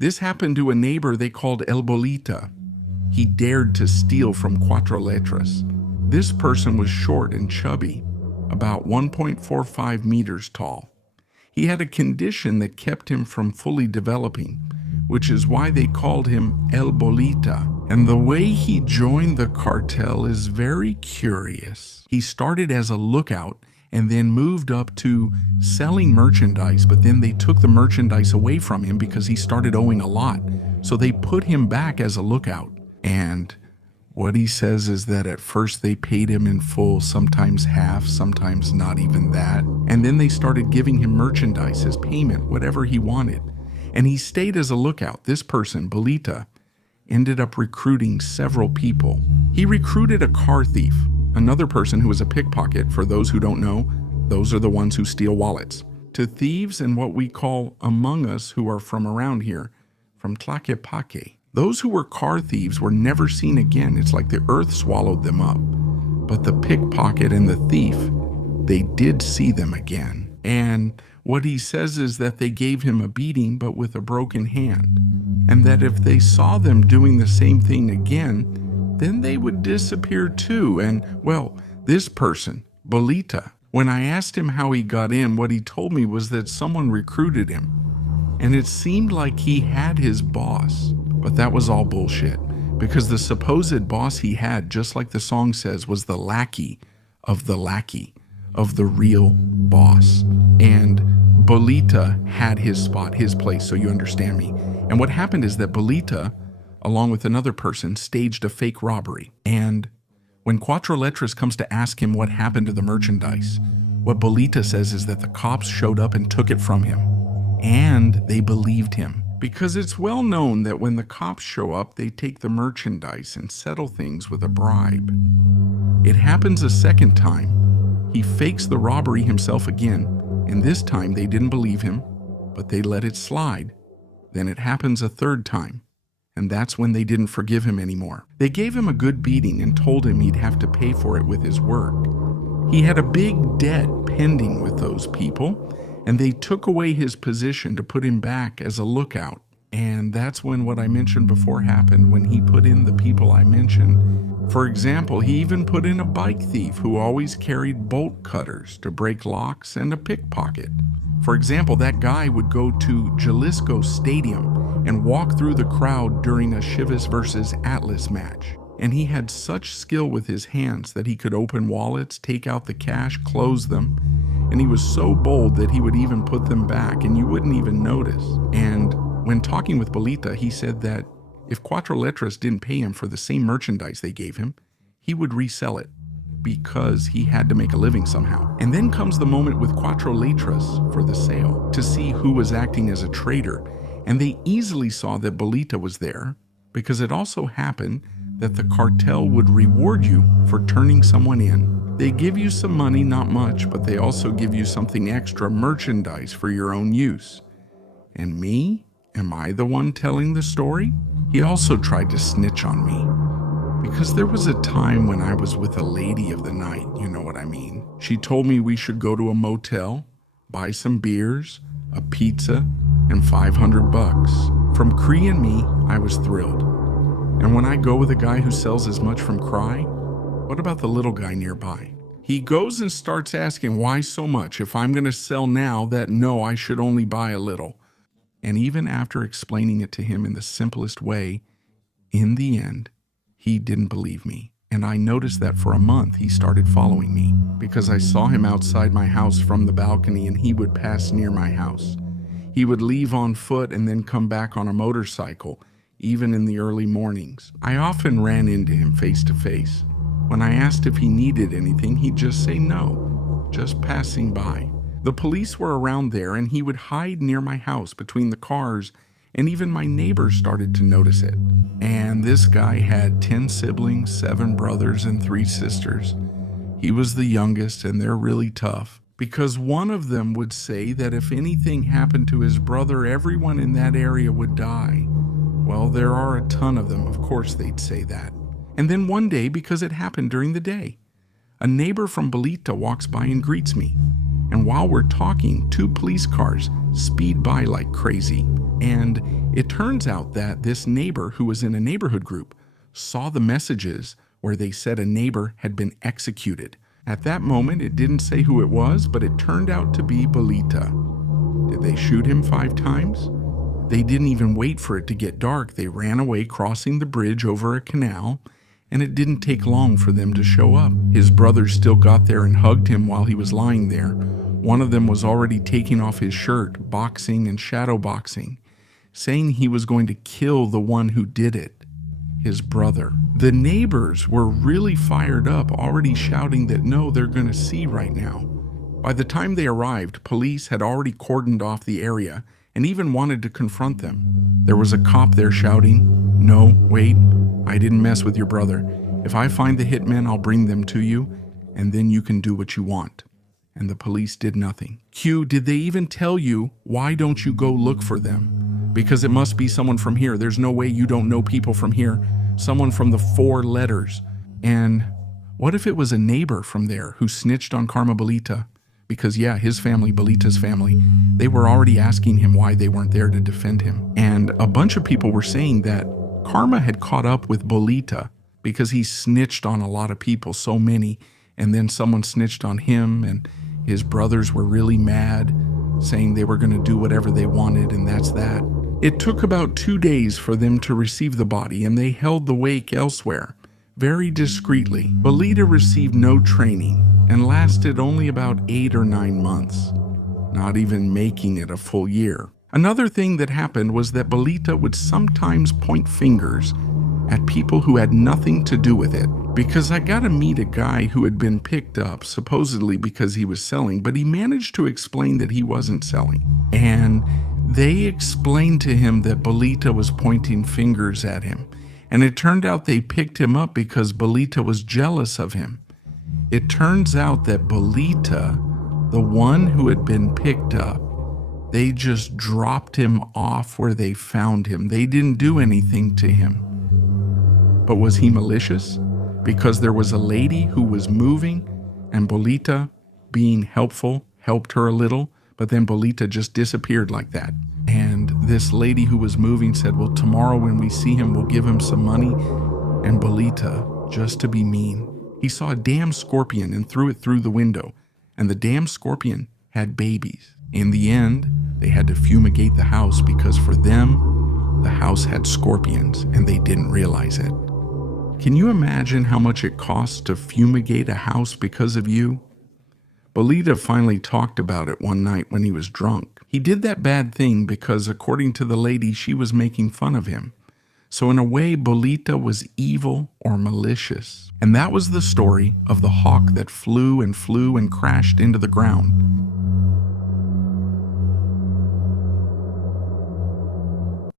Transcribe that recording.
This happened to a neighbor they called El Bolita. He dared to steal from Cuatro Letras. This person was short and chubby, about 1.45 meters tall. He had a condition that kept him from fully developing, which is why they called him El Bolita. And the way he joined the cartel is very curious. He started as a lookout and then moved up to selling merchandise, but then they took the merchandise away from him because he started owing a lot. So they put him back as a lookout. And what he says is that at first they paid him in full, sometimes half, sometimes not even that. And then they started giving him merchandise as payment, whatever he wanted. And he stayed as a lookout. This person, Bolita, ended up recruiting several people. He recruited a car thief, another person who was a pickpocket. For those who don't know, those are the ones who steal wallets. To thieves and what we call Among Us who are from around here, from Tlaquepaque. Those who were car thieves were never seen again. It's like the earth swallowed them up. But the pickpocket and the thief, they did see them again. And what he says is that they gave him a beating, but with a broken hand. And that if they saw them doing the same thing again, then they would disappear too. And, well, this person, Bolita, when I asked him how he got in, what he told me was that someone recruited him. And it seemed like he had his boss. But that was all bullshit, because the supposed boss he had, just like the song says, was the lackey of the real boss. And Bolita had his spot, his place, so you understand me. And what happened is that Bolita, along with another person, staged a fake robbery. And when Cuatro Letras comes to ask him what happened to the merchandise, what Bolita says is that the cops showed up and took it from him. And they believed him. Because it's well known that when the cops show up, they take the merchandise and settle things with a bribe. It happens a second time. He fakes the robbery himself again, and this time they didn't believe him, but they let it slide. Then it happens a third time, and that's when they didn't forgive him anymore. They gave him a good beating and told him he'd have to pay for it with his work. He had a big debt pending with those people, and they took away his position to put him back as a lookout. And that's when what I mentioned before happened, when he put in the people I mentioned. For example, he even put in a bike thief who always carried bolt cutters to break locks and a pickpocket. For example, that guy would go to Jalisco Stadium and walk through the crowd during a Chivas versus Atlas match. And he had such skill with his hands that he could open wallets, take out the cash, close them. And he was so bold that he would even put them back and you wouldn't even notice. And when talking with Bolita, he said that if Cuatro Letras didn't pay him for the same merchandise they gave him, he would resell it because he had to make a living somehow. And then comes the moment with Cuatro Letras for the sale to see who was acting as a traitor. And they easily saw that Bolita was there because it also happened that the cartel would reward you for turning someone in. They give you some money, not much, but they also give you something extra, merchandise for your own use. And me? Am I the one telling the story? He also tried to snitch on me. Because there was a time when I was with a lady of the night, you know what I mean. She told me we should go to a motel, buy some beers, a pizza, and $500. From Cree and me, I was thrilled. And when I go with a guy who sells as much from Cry, what about the little guy nearby? He goes and starts asking why so much if I'm going to sell now that no, I should only buy a little. And even after explaining it to him in the simplest way, in the end, he didn't believe me. And I noticed that for a month he started following me because I saw him outside my house from the balcony and he would pass near my house. He would leave on foot and then come back on a motorcycle, even in the early mornings. I often ran into him face to face. When I asked if he needed anything, he'd just say no, just passing by. The police were around there and he would hide near my house between the cars, and even my neighbors started to notice it. And this guy had 10 siblings, 7 brothers, and 3 sisters. He was the youngest, and they're really tough because one of them would say that if anything happened to his brother, everyone in that area would die. Well, there are a ton of them, of course they'd say that. And then one day, because it happened during the day, a neighbor from Bolita walks by and greets me. And while we're talking, 2 police cars speed by like crazy. And it turns out that this neighbor who was in a neighborhood group saw the messages where they said a neighbor had been executed. At that moment, it didn't say who it was, but it turned out to be Bolita. Did they shoot him 5 times? They didn't even wait for it to get dark. They ran away crossing the bridge over a canal, and it didn't take long for them to show up. His brothers still got there and hugged him while he was lying there. One of them was already taking off his shirt, boxing and shadow boxing, saying he was going to kill the one who did it, his brother. The neighbors were really fired up, already shouting that no, they're going to see right now. By the time they arrived, police had already cordoned off the area and even wanted to confront them. There was a cop there shouting, "No, wait, I didn't mess with your brother. If I find the hitmen, I'll bring them to you, and then you can do what you want." And the police did nothing. Q, did they even tell you, why don't you go look for them? Because it must be someone from here. There's no way you don't know people from here. Someone from the 4 letters. And what if it was a neighbor from there who snitched on Karma Bolita? Because yeah, his family, Bolita's family, they were already asking him why they weren't there to defend him. And a bunch of people were saying that Karma had caught up with Bolita because he snitched on a lot of people, so many, and then someone snitched on him, and his brothers were really mad, saying they were going to do whatever they wanted, and that's that. It took about 2 days for them to receive the body, and they held the wake elsewhere, very discreetly. Bolita received no training and lasted only about 8 or 9 months, not even making it a full year. Another thing that happened was that Bolita would sometimes point fingers at people who had nothing to do with it. Because I got to meet a guy who had been picked up, supposedly because he was selling, but he managed to explain that he wasn't selling. And they explained to him that Bolita was pointing fingers at him. And it turned out they picked him up because Bolita was jealous of him. It turns out that Bolita, the one who had been picked up, they just dropped him off where they found him. They didn't do anything to him. But was he malicious? Because there was a lady who was moving, and Bolita, being helpful, helped her a little, but then Bolita just disappeared like that. And this lady who was moving said, well, tomorrow when we see him, we'll give him some money. And Bolita, just to be mean, he saw a damn scorpion and threw it through the window. And the damn scorpion had babies. In the end, they had to fumigate the house because for them, the house had scorpions and they didn't realize it. Can you imagine how much it costs to fumigate a house because of you? Bolita finally talked about it one night when he was drunk. He did that bad thing because, according to the lady, she was making fun of him. So in a way, Bolita was evil or malicious. And that was the story of the hawk that flew and crashed into the ground.